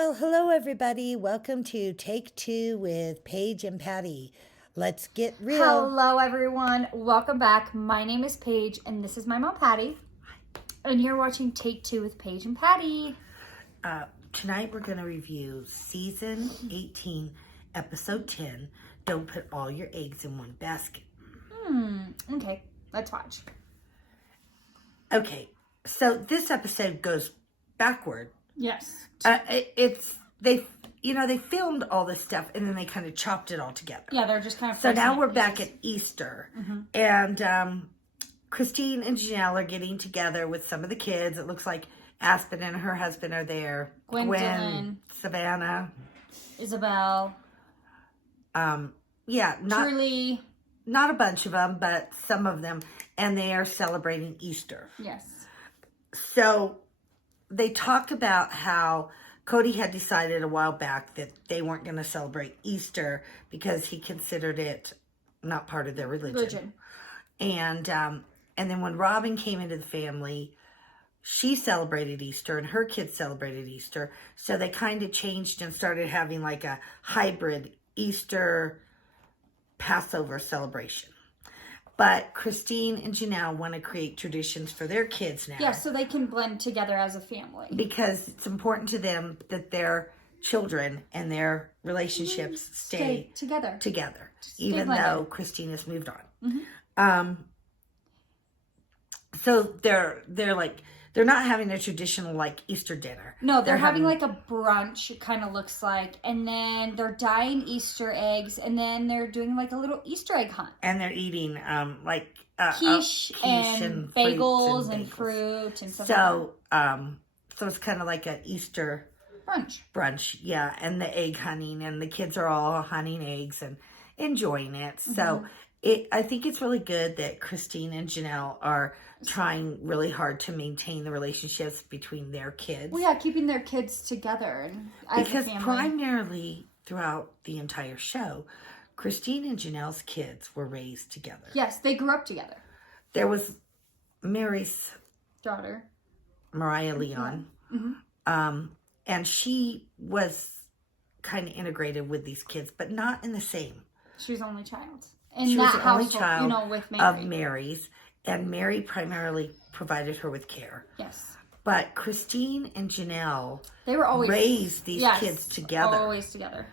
Well, hello, everybody. Welcome to Take Two with Paige and Patty. Let's get real. Hello, everyone. Welcome back. My name is Paige, and this is my mom, Patty. And you're watching Take Two with Paige and Patty. Tonight, we're going to review Season 18, Episode 10. Don't put all your eggs in one basket. Okay, let's watch. Okay, so this episode goes backward. Yes. They filmed all this stuff and then they kind of chopped it all together. Yeah, they're just kind of. So now we're back at Easter, and Christine and Janelle are getting together with some of the kids. It looks like Aspen and her husband are there. Gwen, Savannah, Isabel. Truly. Not a bunch of them, but some of them, and they are celebrating Easter. Yes. So they talked about how Kody had decided a while back that they weren't going to celebrate Easter because he considered it not part of their religion. And then when Robin came into the family, she celebrated Easter and her kids celebrated Easter. So they kind of changed and started having like a hybrid Easter Passover celebration. But Christine and Janelle want to create traditions for their kids now. Yeah, so they can blend together as a family. Because it's important to them that their children and their relationships stay together. Even though Christine has moved on. So they're not having a traditional like Easter dinner. No, they're having like a brunch, it kind of looks like. And then they're dyeing Easter eggs. And then they're doing like a little Easter egg hunt. And they're eating quiche and bagels and fruit and stuff like that. So it's kind of like an Easter brunch. Yeah. And the egg hunting. And the kids are all hunting eggs and enjoying it. So I think it's really good that Christine and Janelle are trying really hard to maintain the relationships between their kids. Well, yeah, keeping their kids together as a family. Primarily throughout the entire show, Christine and Janelle's kids were raised together. Yes, they grew up together. There was Mary's daughter, Mariah Leon, and she was kind of integrated with these kids, but not in the same. She was the only child. She was the only child with Mary. of Mary's, and Mary primarily provided her with care. Yes. But Christine and Janelle, they were always raised these kids together. Always together.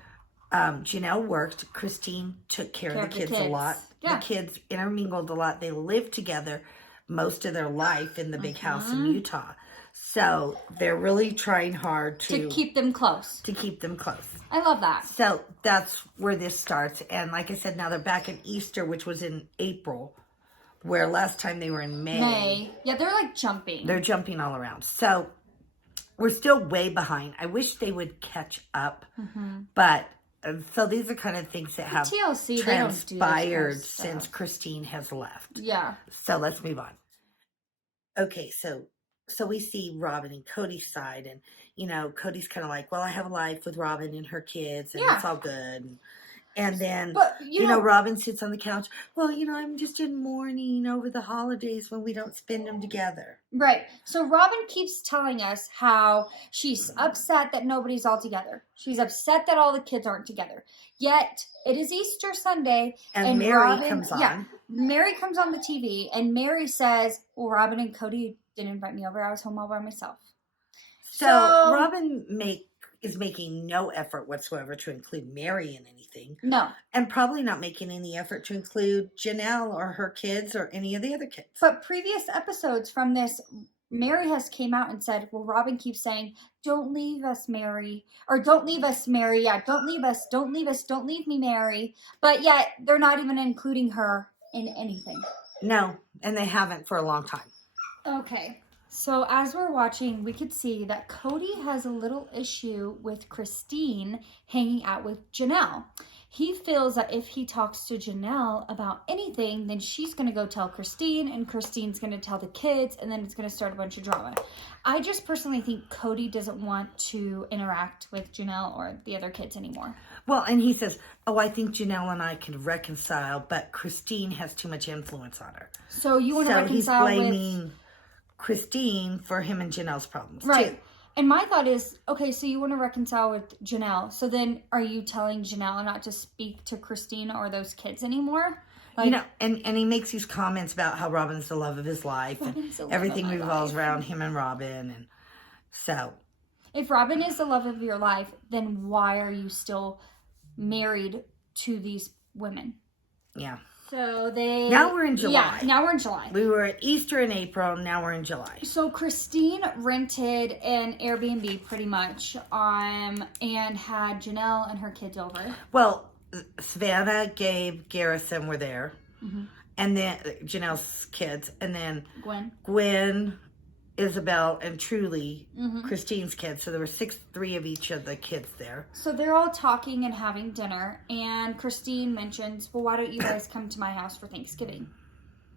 Janelle worked. Christine took care of the kids a lot. Yeah. The kids intermingled a lot. They lived together most of their life in the big house in Utah. So they're really trying hard to keep them close. I love that. So that's where this starts. And like I said, now they're back in Easter, which was in April, where last time they were in May. Yeah, they're like jumping. They're jumping all around. So we're still way behind. I wish they would catch up. But so these are kind of things that have TLC, transpired since Christine has left. Yeah. So let's move on. Okay, so we see Robin and Kody's side, and Kody's kind of like, well, I have a life with Robin and her kids, and it's all good. And then, Robin sits on the couch. Well, I'm just in mourning over the holidays when we don't spend them together. Right. So Robin keeps telling us how she's upset that nobody's all together. She's upset that all the kids aren't together. Yet it is Easter Sunday, and Mary comes on. Yeah, Mary comes on the TV, and Mary says, "Well, Robin and Kody didn't invite me over. I was home all by myself." So Robin is making no effort whatsoever to include Mary in anything. No. And probably not making any effort to include Janelle or her kids or any of the other kids. But previous episodes from this, Mary has came out and said, well, Robin keeps saying, don't leave us, Mary. Or don't leave us, Mary. Yeah, don't leave us. Don't leave us. Don't leave me, Mary. But yet, they're not even including her in anything. No, and they haven't for a long time. Okay. So as we're watching, we could see that Kody has a little issue with Christine hanging out with Janelle. He feels that if he talks to Janelle about anything, then she's going to go tell Christine, and Christine's going to tell the kids, and then it's going to start a bunch of drama. I just personally think Kody doesn't want to interact with Janelle or the other kids anymore. Well, and he says, oh, I think Janelle and I can reconcile, but Christine has too much influence on her. So you want to reconcile he's blaming Christine for him and Janelle's problems, right? Too. And my thought is, okay, so you want to reconcile with Janelle. So then are you telling Janelle not to speak to Christine or those kids anymore? You know, and he makes these comments about how Robin's the love of his life. Robin's the And love of everything my revolves life. around him and Robin. And so. If Robin is the love of your life, then why are you still married to these women? Yeah. So they... Now we're in July. Yeah, now we're in July. We were at Easter in April, now we're in July. So Christine rented an Airbnb pretty much and had Janelle and her kids over. Well, Savannah, Gabe, Garrison were there. Mm-hmm. And then Janelle's kids. And then Gwen, Isabel, and Truly, mm-hmm. Christine's kids. So there were three of each of the kids there. So they're all talking and having dinner. And Christine mentions, well, why don't you guys come to my house for Thanksgiving?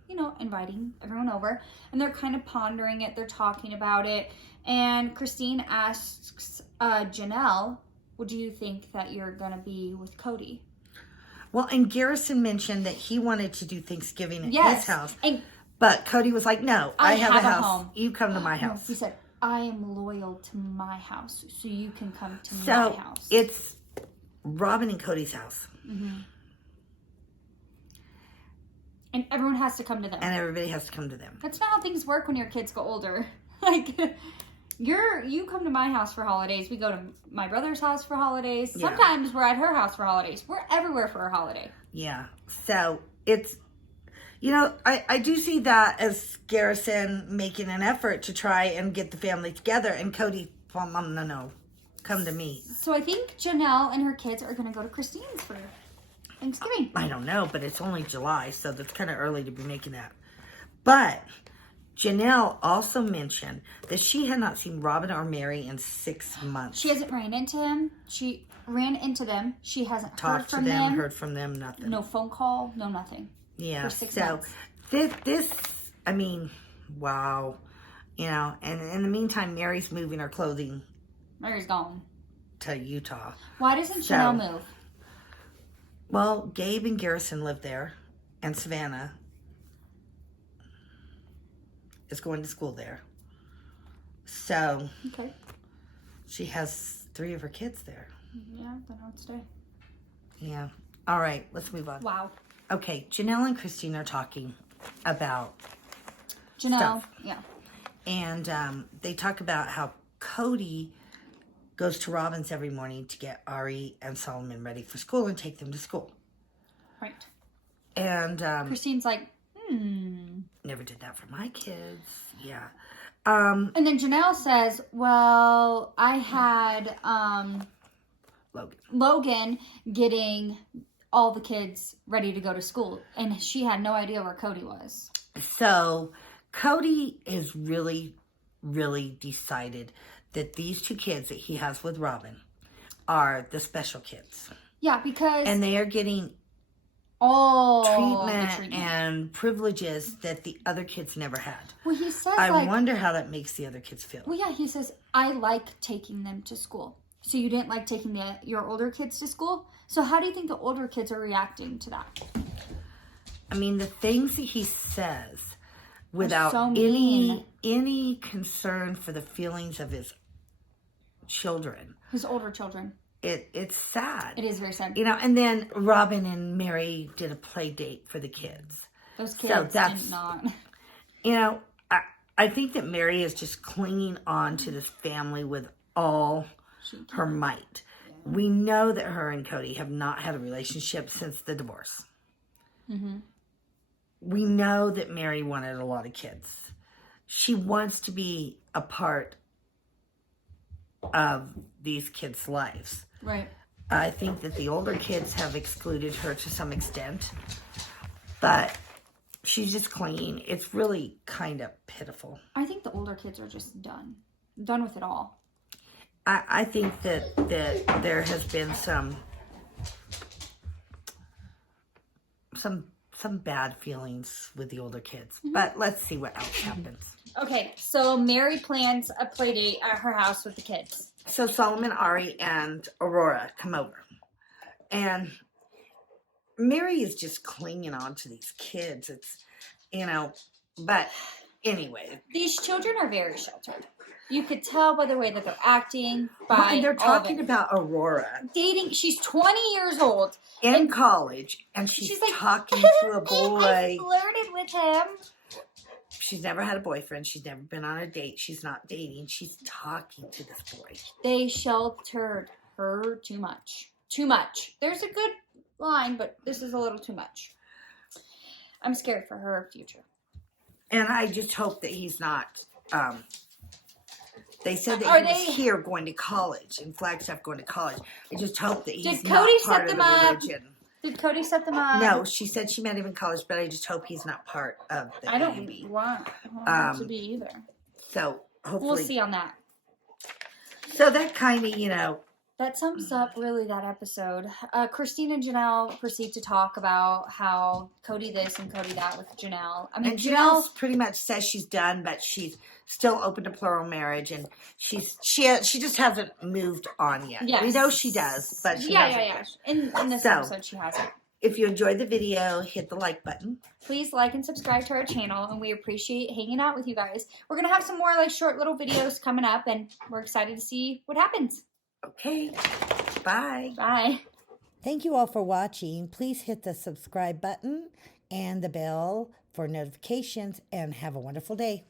You know, inviting everyone over. And they're kind of pondering it. They're talking about it. And Christine asks Janelle, well, do you think that you're going to be with Kody? Well, and Garrison mentioned that he wanted to do Thanksgiving at his house. But Kody was like, no, I have a house. Home. You come to my house. He said, I am loyal to my house, so you can come to my house. So it's Robin and Cody's house. Mm-hmm. And everyone has to come to them. And everybody has to come to them. That's not how things work when your kids go older. Like, you come to my house for holidays. We go to my brother's house for holidays. Yeah. Sometimes we're at her house for holidays. We're everywhere for a holiday. Yeah. So it's... You know, I do see that as Garrison making an effort to try and get the family together. And Kody, well, Mom, no, come to me. So I think Janelle and her kids are going to go to Christine's for Thanksgiving. I don't know, but it's only July, so that's kind of early to be making that. But Janelle also mentioned that she had not seen Robin or Meri in 6 months. She hasn't ran into him. She ran into them. She hasn't heard from them, nothing. No phone call, no nothing. Yeah, for 6 months. this, I mean, wow. You know, and in the meantime, Meri's moving her clothing. Meri's gone. To Utah. Why doesn't Janelle move? Well, Gabe and Garrison live there, and Savannah is going to school there. So, okay. She has 3 of her kids there. Yeah, then I would stay. Yeah. All right, let's move on. Wow. Okay, Janelle and Christine are talking about Janelle, stuff. Yeah. And they talk about how Kody goes to Robin's every morning to get Ari and Solomon ready for school and take them to school. Right. And Christine's like, never did that for my kids. Yeah. And then Janelle says, well, I had Logan getting all the kids ready to go to school, and she had no idea where Kody was. So Kody has really, really decided that these 2 kids that he has with Robin are the special kids. Yeah, because... And they are getting all treatment and privileges that the other kids never had. Well, he says, I wonder how that makes the other kids feel. Well, yeah, he says, I like taking them to school. So you didn't like taking your older kids to school? So how do you think the older kids are reacting to that? I mean, the things that he says without so any concern for the feelings of his children. His older children. It's sad. It is very sad. You know, and then Robin and Meri did a play date for the kids. Those kids did not. You know, I think that Meri is just clinging on to this family with all her might. Yeah. We know that her and Kody have not had a relationship since the divorce. Mm-hmm. We know that Meri wanted a lot of kids. She wants to be a part of these kids' lives. Right. I think that the older kids have excluded her to some extent, but she's just clinging. It's really kind of pitiful. I think the older kids are just done with it all. I think that there has been some bad feelings with the older kids, mm-hmm. But let's see what else happens. Okay, so Meri plans a play date at her house with the kids. So Solomon, Ari, and Aurora come over. And Meri is just clinging on to these kids. It's, you know, but anyway. These children are very sheltered. You could tell by the way that they're acting. By And they're all of talking it. about Aurora Dating. She's 20 years old. in college, and she's like, talking to a I boy. flirted with him. She's never had a boyfriend. She's never been on a date. She's not dating. She's talking to this boy. They sheltered her too much. Too much. There's a good line, but this is a little too much. I'm scared for her future. And I just hope that he's not. They said that he was here going to college, in Flagstaff going to college. I just hope that he's not part of the religion. Did Kody set them up? No, she said she met him in college, but I just hope he's not part of the I don't AMB. want him to be either. So hopefully We'll see on that. So that kind of, That sums up really that episode. Christine and Janelle proceed to talk about how Kody this and Kody that with Janelle. I mean, and Janelle pretty much says she's done, but she's still open to plural marriage, and she just hasn't moved on yet. Yes. We know she does, but she hasn't. In this episode, she hasn't. If you enjoyed the video, hit the like button. Please like and subscribe to our channel, and we appreciate hanging out with you guys. We're going to have some more short little videos coming up, and we're excited to see what happens. Okay. Bye. Bye. Thank you all for watching. Please hit the subscribe button and the bell for notifications, and have a wonderful day.